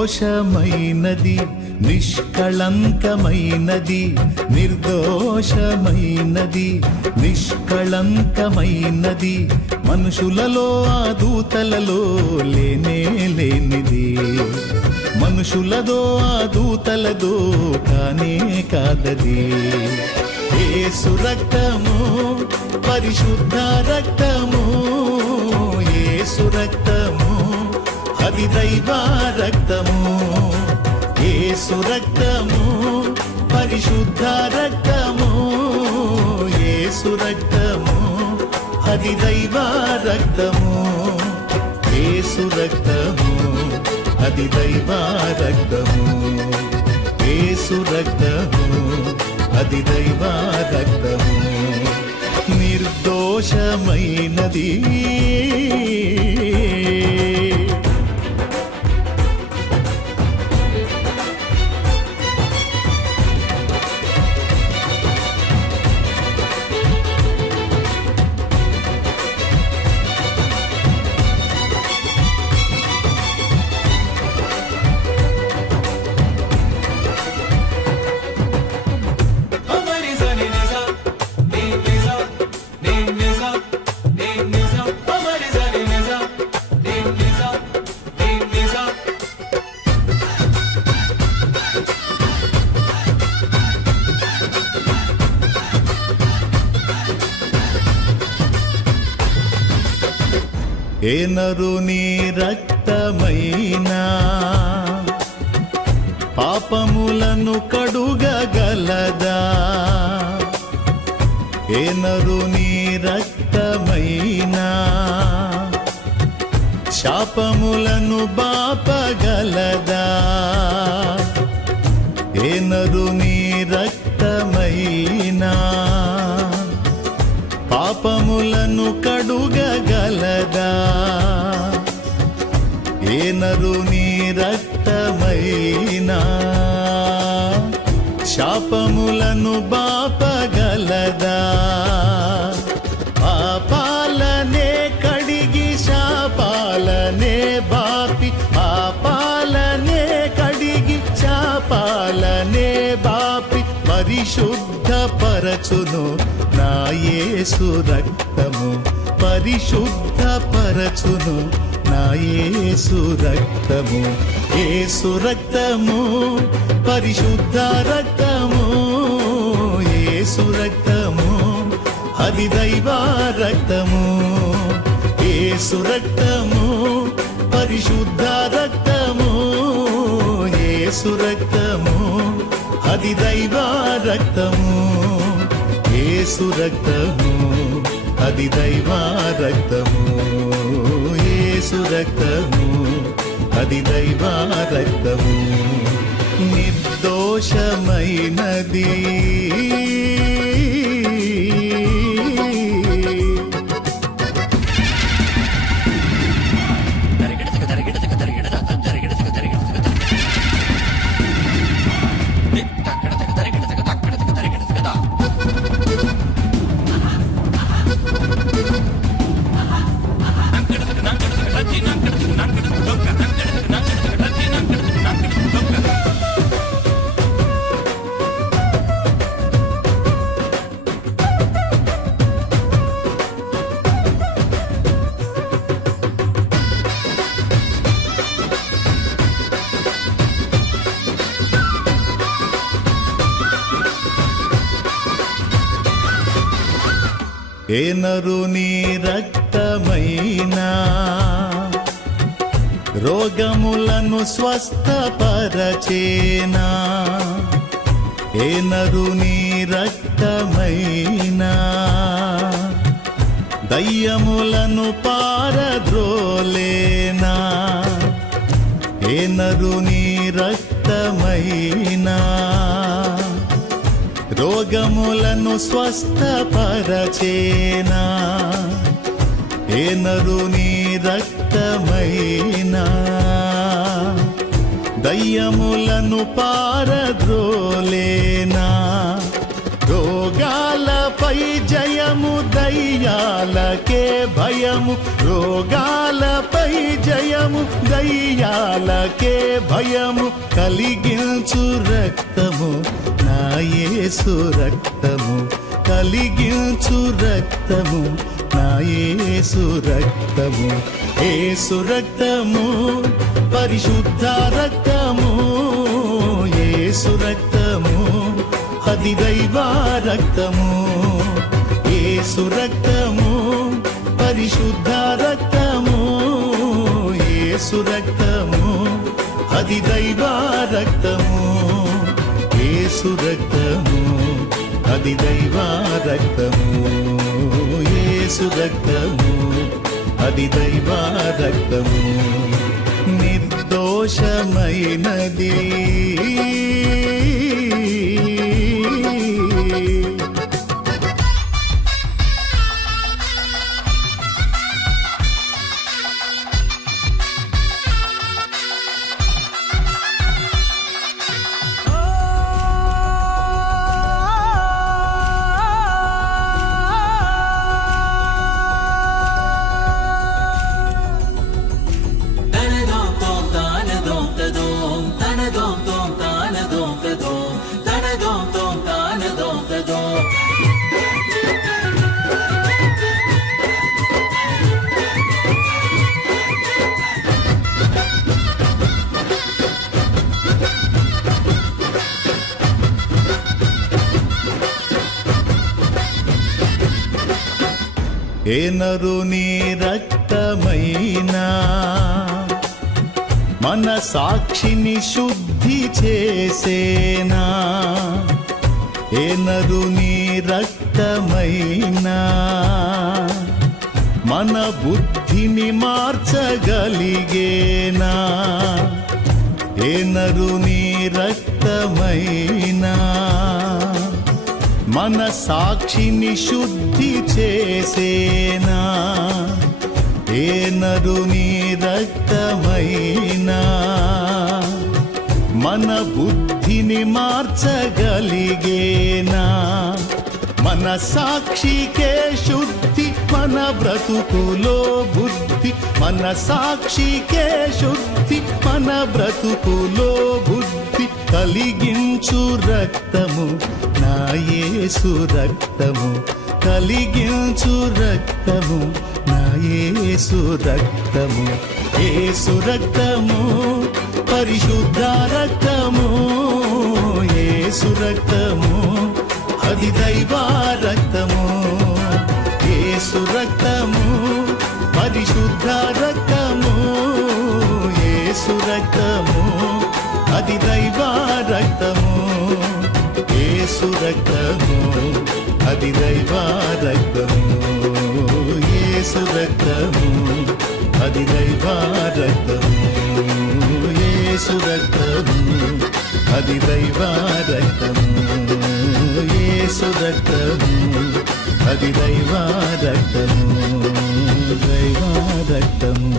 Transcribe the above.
నిర్దోషమైనది, నిష్కళంకమైనది, నిర్దోషమైనది, నిష్కళంకమైనది, మనుషులలో ఆ దూతలలో లేనే లేనిది, మనుషులదో ఆ దూతలదో కానే కాదది. యేసు రక్తము, పరిశుద్ధ రక్తము, యేసు రక్తము, అది దైవ రక్తము. యేసు రక్తము, పరిశుద్ధ రక్తము, యేసు రక్తము, అది దైవ రక్తము. యేసు రక్తము, అది దైవ రక్తము. యేసు రక్తము, అది దైవ రక్తము. నిర్దోషమైనది. ఏ నరుని రక్తమైనా పాపములను కడుగగలదా? ఏ నరుని రక్తమైనా శాపములను బాపగలదా? ఏ నరుని రక్తమైనా పాపములను కడుగగలదా? ఏ నరుని రక్తమైనా శాపములను బాపగలదా? పాపాలనే కడిగి శాపాలనే బాపి, పాపాలనే కడిగి శాపాలనే బాపి పరిశుద్ధపరచును నా యేసు రక్తము. పరిశుద్ధపరచును నా యేసు రక్తము. యేసు రక్తము, పరిశుద్ధ రక్తము, యేసు రక్తము, అది దైవ రక్తము. యేసు రక్తము, పరిశుద్ధ రక్తము, యేసు రక్తము, అది దైవ రక్తము. యేసు రక్తము, అది దైవ రక్తము. యేసు రక్తము, అది దైవ రక్తము. నిర్దోషమైనది. ఏ నరుని రక్తమైనా రోగములను స్వస్థపరచేనా? ఏ నరుని రక్తమైనా దయ్యములను పారద్రోలేనా? ఏ నరుని రక్తమైనా రోగములను స్వస్థపరచేనా? ఏ నరుని రక్తమైనా దయ్యములను పారద్రోలేనా? రోగాలపై జయము దయ్యాలకే భయము, రోగాలపై జయము, దయ్యాలకే భయము కలిగించు రక్తము, నా యేసు రక్తము, కలిగించు రక్తము, నా యేసు రక్తము. యేసు రక్తము పరిశుద్ధ రక్తము, యేసు రక్తము అది దైవ రక్తము. యేసు రక్తము పరిశుద్ధ రక్తము, యేసు రక్తము అది దైవ రక్తము. యేసు రక్తము అది దైవ రక్తము, యేసు రక్తము అది దైవ రక్తము. నిర్దోషమైనది ఏ నరుని రక్తమైనా మన సాక్షిని శుద్ధి చేసేనా, ఏ నరుని రక్తమైనా మన బుద్ధిని మార్చగలిగేనా, ఏ నరుని రక్తమైనా మన సాక్షిని శుద్ధి చేసేనా, ఏ నరుని రక్తమైనా మన బుద్ధిని మార్చగలిగేనా. మన సాక్షికే శుద్ధి మన బ్రతుకులో బుద్ధి, మన సాక్షికే శుద్ధి మన బ్రతుకులో బుద్ధి కలిగించు రక్తము, నా యేసు రక్తము, కలిగించు రక్తము, నా యేసు రక్తము. యేసు రక్తము పరిశుద్ధ రక్తము, యేసు రక్తము అది దైవ రక్తము. యేసు రక్తము పరిశుద్ధ రక్తము, యేసు రక్తము అది దైవ రక్తము. యేసు రక్తము అది దైవ రక్తము, యేసు రక్తము అది దైవ రక్తము, యేసు రక్తము అది దైవ రక్తము, యేసు రక్తము అది దైవ రక్తము, దైవ రక్తము.